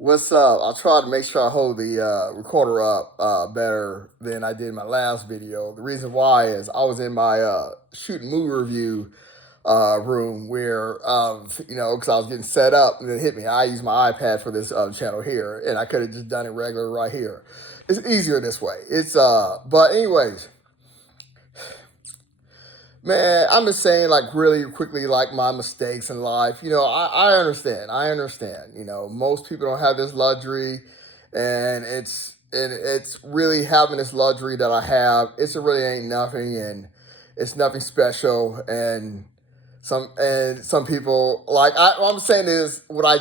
What's up? I'll try to make sure I hold the recorder up better than I did in my last video. The reason why is I was in my shooting movie review room where, because I was getting set up and it hit me. I use my iPad for this channel here, and I could have just done it regular right here. It's easier this way. But anyways, man, I'm just saying, like, really quickly, like, my mistakes in life. I understand. I understand. Most people don't have this luxury, and it's really having this luxury that I have. It's really ain't nothing, and it's nothing special. And some people what I'm saying is what I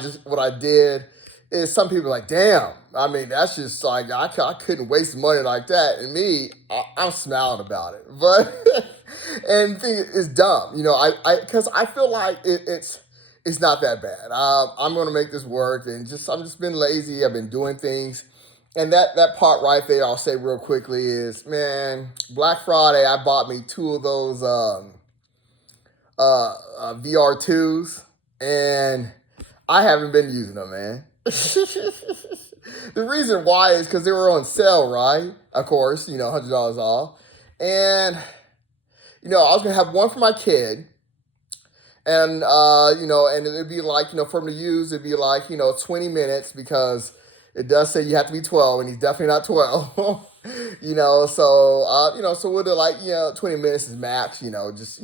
did is some people are like, damn. I mean, that's just like I couldn't waste money like that. And me, I'm smiling about it, but and the thing is dumb. Because I feel like it's not that bad. I'm gonna make this work, and I'm just been lazy. I've been doing things. And that part right there, I'll say real quickly is, man, Black Friday, I bought me two of those VR2s, and I haven't been using them, man. The reason why is because they were on sale, right? Of course, $100 off. And, I was going to have one for my kid. And it'd be like, for him to use, it'd be like, 20 minutes because it does say you have to be 12, and he's definitely not 12. So we'll do like, 20 minutes is max, just,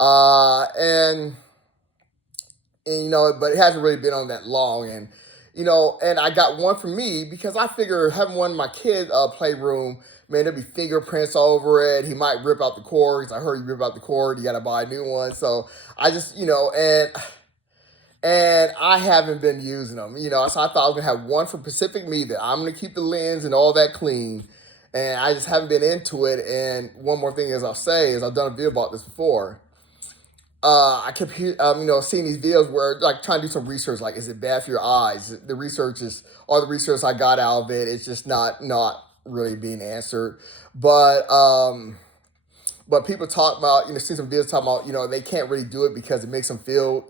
uh, and, but it hasn't really been on that long. And I got one for me because I figure having one in my kid playroom, man, there'll be fingerprints over it. He might rip out the cord. 'Cause I heard you rip out the cord, you got to buy a new one. So I just, and I haven't been using them. So I thought I was gonna have one for Pacific Me that I'm gonna keep the lens and all that clean, and I just haven't been into it. And one more thing, as I'll say, is I've done a video about this before. I kept seeing these videos where like trying to do some research, like is it bad for your eyes? The research is all the research I got out of it. It's just not really being answered. But um, but people talk about, see some videos talking about, they can't really do it because it makes them feel,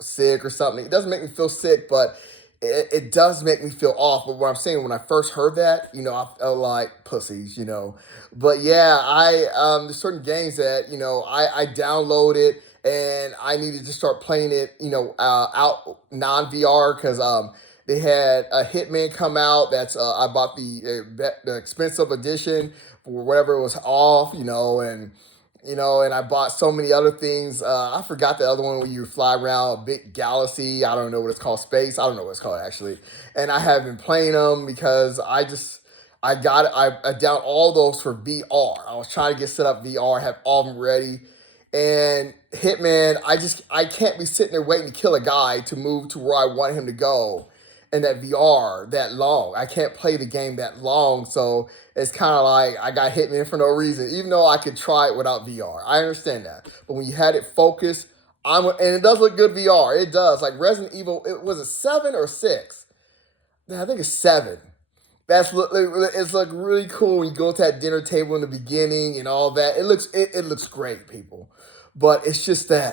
sick or something. It doesn't make me feel sick, but it does make me feel off. But what I'm saying, when I first heard that, I felt like pussies. But yeah, there's certain games that, I downloaded and I needed to start playing it, out non VR because they had a Hitman come out. I bought the expensive edition for whatever it was off, and I bought so many other things. I forgot the other one where you fly around a big galaxy. I don't know what it's called, space. I don't know what it's called actually. And I have been playing them because I down all those for VR. I was trying to get set up VR, have all of them ready. And Hitman, I can't be sitting there waiting to kill a guy to move to where I want him to go in that VR that long. I can't play the game that long, so it's kind of like I got Hitman for no reason, even though I could try it without VR. I understand that, but when you had it focused, and it does look good VR. It does. Like Resident Evil, it was a 7 or 6. I think it's 7. It's like really cool when you go to that dinner table in the beginning and all that. It looks great, people, but it's just you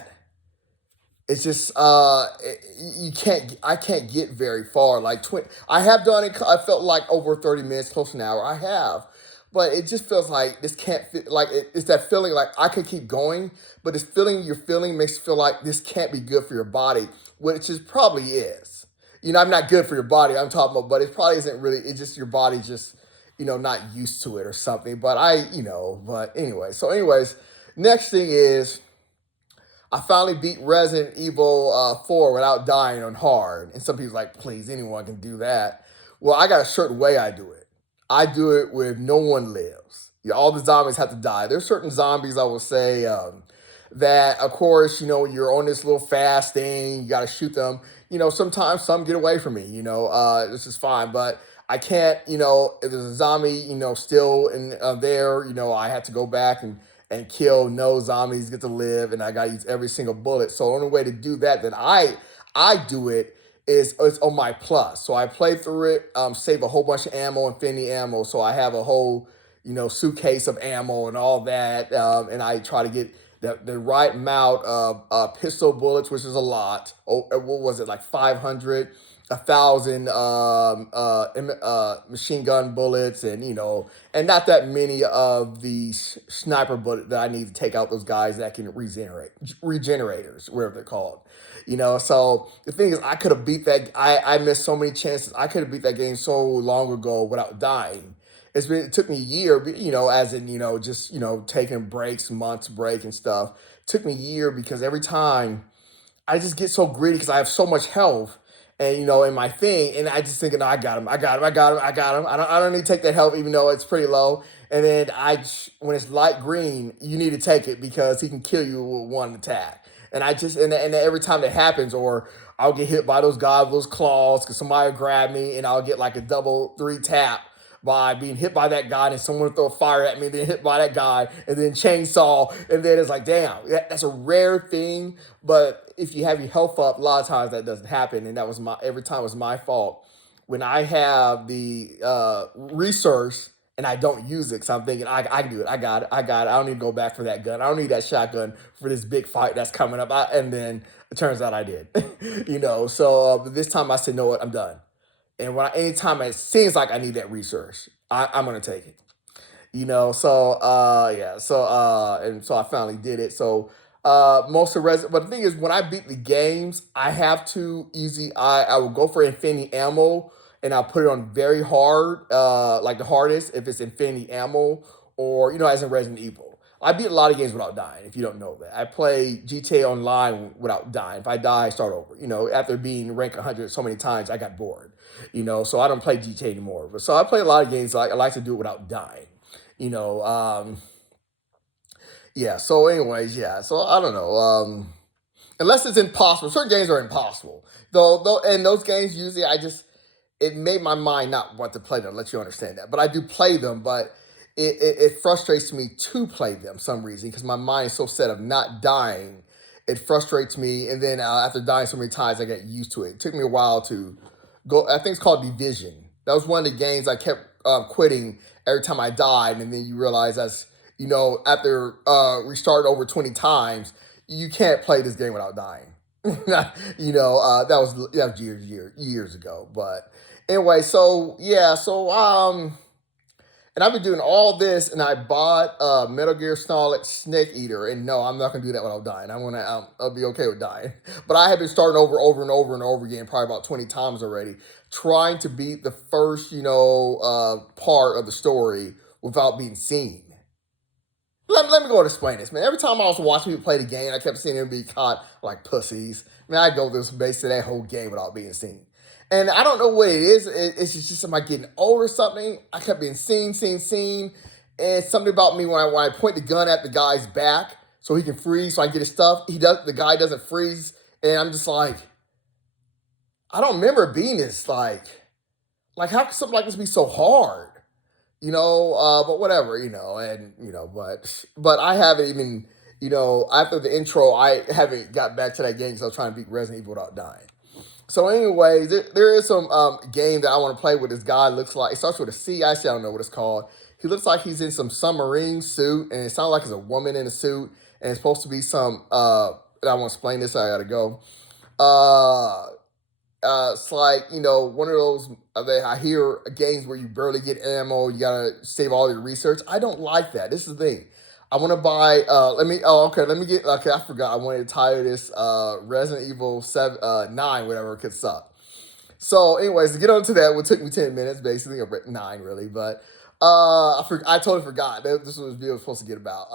can't I can't get very far. Like I have done it. I felt like over 30 minutes, close to an hour. I have, but it just feels like this can't fit. Like it's that feeling like I could keep going, but this feeling you're feeling makes you feel like this can't be good for your body, which is probably is. I'm not good for your body. I'm talking about, but it probably isn't really. It's just your body just not used to it or something. But anyway. So anyways, next thing is I finally beat Resident Evil 4 without dying on hard. And some people's like, please, anyone can do that. Well, I got a certain way I do it. I do it with no one lives. All the zombies have to die. There's certain zombies, I will say, that, of course, you're on this little fast thing. You got to shoot them. Sometimes some get away from me. This is fine. But I can't, if there's a zombie, still in there, I have to go back and kill no zombies get to live, and I gotta use every single bullet. So the only way to do that I do it is it's on my plus. So I play through it, save a whole bunch of ammo, infinity ammo. So I have a whole suitcase of ammo and all that, and I try to get the right amount of pistol bullets, which is a lot. Oh, what was it, like 500, 1,000 machine gun bullets, and and not that many of the sniper bullets that I need to take out those guys that can regenerators, whatever they're called. So the thing is, I could have beat that. I missed so many chances. I could have beat that game so long ago without dying. It took me a year, as in just taking breaks, months break and stuff. It took me a year because every time I just get so greedy because I have so much health, and in my thing, and I just think, no, I got him, I got him, I got him, I got him. I don't need to take that health, even though it's pretty low. And then when it's light green, you need to take it because he can kill you with one attack. And I just and every time that happens, or I'll get hit by those guys, those claws, because somebody will grab me, and I'll get like a double three tap by being hit by that guy, and someone throw fire at me, then hit by that guy, and then chainsaw, and then it's like, damn, that's a rare thing. But if you have your health up, a lot of times that doesn't happen, and that was every time was my fault. When I have the resource and I don't use it, because I'm thinking I can do it, I got it, I got it. I don't need to go back for that gun. I don't need that shotgun for this big fight that's coming up. And then it turns out I did, So but this time I said, no, what, I'm done. And anytime it seems like I need that resource, I'm gonna take it. So yeah, and so I finally did it. So most of the rest, but the thing is, when I beat the games, I have to easy. I will go for infinity ammo, and I'll put it on very hard, like the hardest if it's infinity ammo, or as in Resident Evil. I beat a lot of games without dying. If you don't know that, I play GTA Online without dying. If I die, I start over. After being rank 100 so many times, I got bored. So I don't play GTA anymore. But so I play a lot of games. I like to do it without dying. You know, yeah. So, anyways, yeah. So I don't know. Unless it's impossible. Certain games are impossible. Though, and those games usually it made my mind not want to play them. Let you understand that. But I do play them. But it frustrates me to play them for some reason because my mind is so set of not dying. It frustrates me, and then after dying so many times, I get used to it. It took me a while to go. I think it's called Division. That was one of the games I kept quitting every time I died, and then you realize that's after restarting over 20 times, you can't play this game without dying. That was years ago. But anyway, so yeah, so and I've been doing all this, and I bought Metal Gear Solid Snake Eater, and no, I'm not gonna do that without dying. I'll be okay with dying. But I have been starting over and over and over again, probably about 20 times already, trying to beat the first, part of the story without being seen. Let me go and explain this, man. Every time I was watching people play the game, I kept seeing them be caught like pussies. Man, I go this base to that whole game without being seen. And I don't know what it is. It's just am I getting old or something? I kept being seen. And something about me when I point the gun at the guy's back so he can freeze, so I get his stuff. The guy doesn't freeze, and I'm just like, I don't remember being this like how could something like this be so hard? But whatever, and but I haven't even, after the intro, I haven't got back to that game because I was trying to beat Resident Evil without dying. So, anyways, there is some game that I want to play with this guy. Looks like it starts with a C. Actually, I don't know what it's called. He looks like he's in some submarine suit, and it sounds like it's a woman in a suit, and it's supposed to be some. And I want to explain this. So I gotta go. Uh, it's like one of those that I hear games where you barely get ammo. You gotta save all your research. I don't like that. This is the thing. I want to buy. Let me. Oh, okay. Let me get. Okay, I forgot. I wanted to title this Resident Evil 7, 9, whatever. It could suck. So, anyways, to get onto that, it took me 10 minutes, basically, or 9 really. But I totally forgot that this was video was supposed to get about.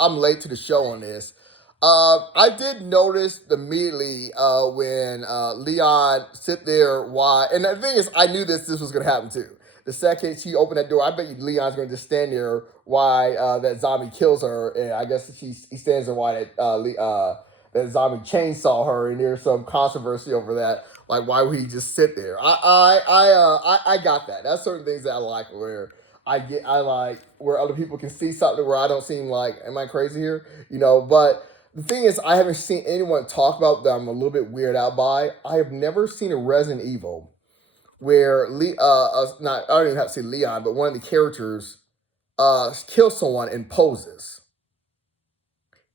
I'm late to the show on this. I did notice immediately when Leon sit there why, and the thing is, I knew this was gonna happen too. The second she opened that door, I bet you Leon's gonna just stand there while that zombie kills her, and I guess he stands there while that zombie chainsaw her, and there's some controversy over that. Like, why would he just sit there? I got that. That's certain things that I like where I like where other people can see something where I don't seem like, am I crazy here? But the thing is, I haven't seen anyone talk about that I'm a little bit weirded out by. I have never seen a Resident Evil where not I don't even have to say Leon, but one of the characters kills someone and poses.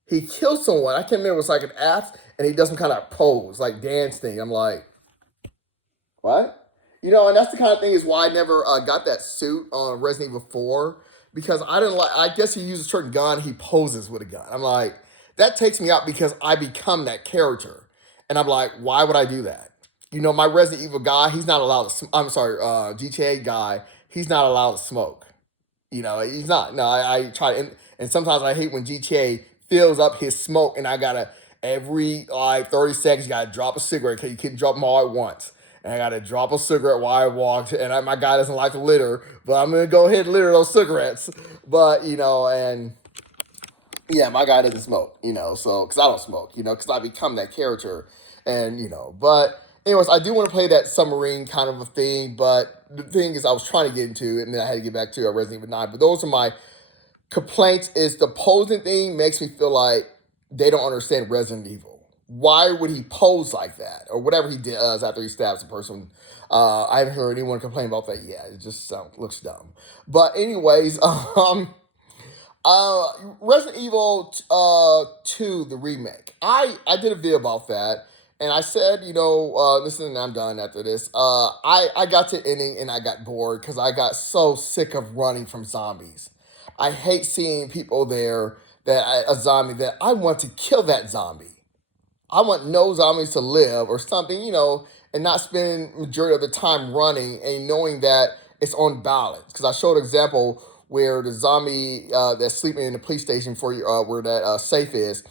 he kills someone. I can't remember. It was like an axe, and he does some kind of pose, like dance thing. I'm like, what? And that's the kind of thing is why I never got that suit on Resident Evil 4 because I didn't like. I guess he uses a certain gun. He poses with a gun. I'm like, that takes me out because I become that character, and I'm like, why would I do that? My Resident Evil guy, he's not allowed to. I'm sorry, GTA guy, he's not allowed to smoke. He's not. No, I try, and sometimes I hate when GTA fills up his smoke, and I gotta every like 30 seconds, you gotta drop a cigarette because you can't drop them all at once. And I gotta drop a cigarette while I walk, and my guy doesn't like to litter, but I'm gonna go ahead and litter those cigarettes. But and yeah, my guy doesn't smoke, so because I don't smoke, because I become that character, and but anyways, I do want to play that submarine kind of a thing, but the thing is, I was trying to get into it, and then I had to get back to Resident Evil 9. But those are my complaints. Is the posing thing makes me feel like they don't understand Resident Evil. Why would he pose like that, or whatever he does after he stabs a person? I haven't heard anyone complain about that yet. It just looks dumb. But anyways, uh, Resident Evil 2, the remake. I did a video about that, and I said, listen, I'm done after this. I got to ending and I got bored because I got so sick of running from zombies. I hate seeing people there a zombie that I want to kill that zombie. I want no zombies to live or something, and not spending majority of the time running and knowing that it's on balance. Because I showed an example where the zombie that's sleeping in the police station for you, where that safe is.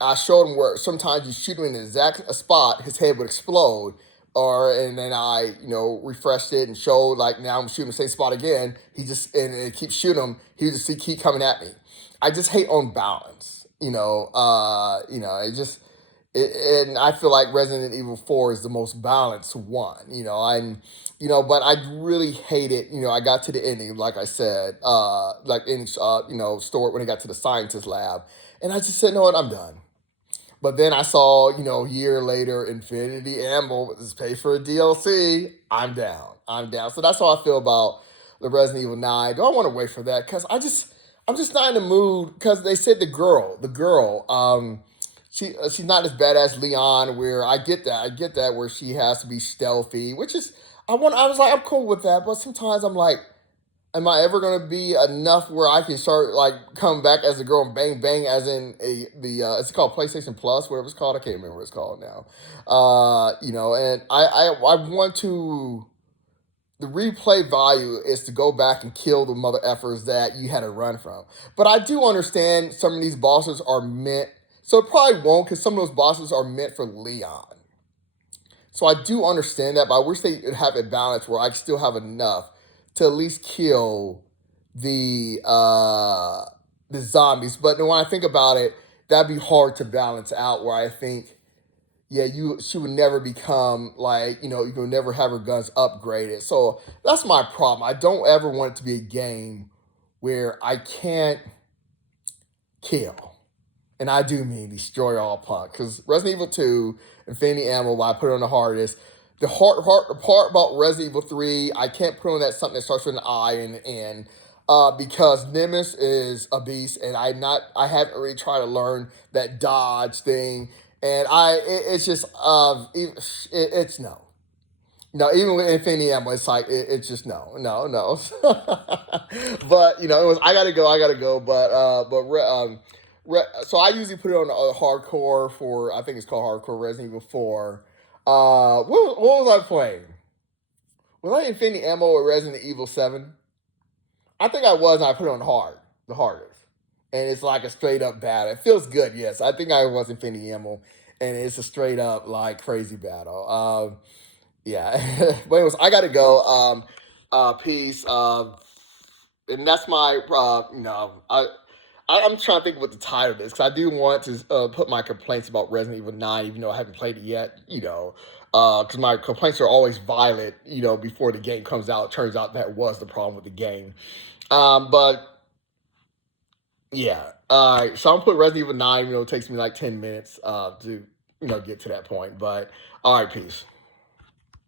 I showed him where sometimes you shoot him in the exact spot, his head would explode. And then I, refreshed it and showed like now I'm shooting the same spot again. He just and it keeps shooting him. He just keep coming at me. I just hate on balance. It just and I feel like Resident Evil 4 is the most balanced one, but I really hate it. I got to the ending, like I said, like in, store when I got to the scientist lab, and I just said, no, what, I'm done. But then I saw, a year later, Infinity Ammo is paid for a DLC. I'm down. I'm down. So that's how I feel about the Resident Evil 9. Do I want to wait for that? Because I'm just not in the mood. Because they said she's not as bad as Leon. Where I get that where she has to be stealthy, which is I was like I'm cool with that. But sometimes I'm like, am I ever gonna be enough where I can start like come back as a girl and bang bang as in it's called PlayStation Plus, whatever it's called. I can't remember what it's called now. And I want to the replay value is to go back and kill the mother effers that you had to run from. But I do understand some of these bosses are meant so it probably won't because some of those bosses are meant for Leon. So I do understand that, but I wish they would have a balance where I still have enough to at least kill the uh the zombies. But when I think about it, that'd be hard to balance out where I think, yeah, she would never become like, you could never have her guns upgraded. So that's my problem. I don't ever want it to be a game where I can't kill. And I do mean destroy all punk. Because Resident Evil 2, Infinity Ammo, why I put it on the hardest. The part about Resident Evil 3, I can't put on that something that starts with an I and an N. Because Nemesis is a beast, and I haven't really tried to learn that dodge thing, and it's just it's no, no. Even with Infinity Ammo, it's like it's just no, no, no. But it was I gotta go. So I usually put it on hardcore for I think it's called hardcore Resident Evil 4. What was I playing? Was I Infinity Ammo or Resident Evil 7? I think I was, and I put it on hard, the hardest. And it's like a straight up battle. It feels good, yes. I think I was Infinity Ammo, and it's a straight up like crazy battle. Yeah. But anyways, I gotta go. Peace. And that's my I'm trying to think what the title is because I do want to put my complaints about Resident Evil 9, even though I haven't played it yet. Because my complaints are always violent. Before the game comes out, it turns out that was the problem with the game. But yeah, all right. So I'm putting Resident Evil 9. It takes me like 10 minutes to get to that point. But all right, peace.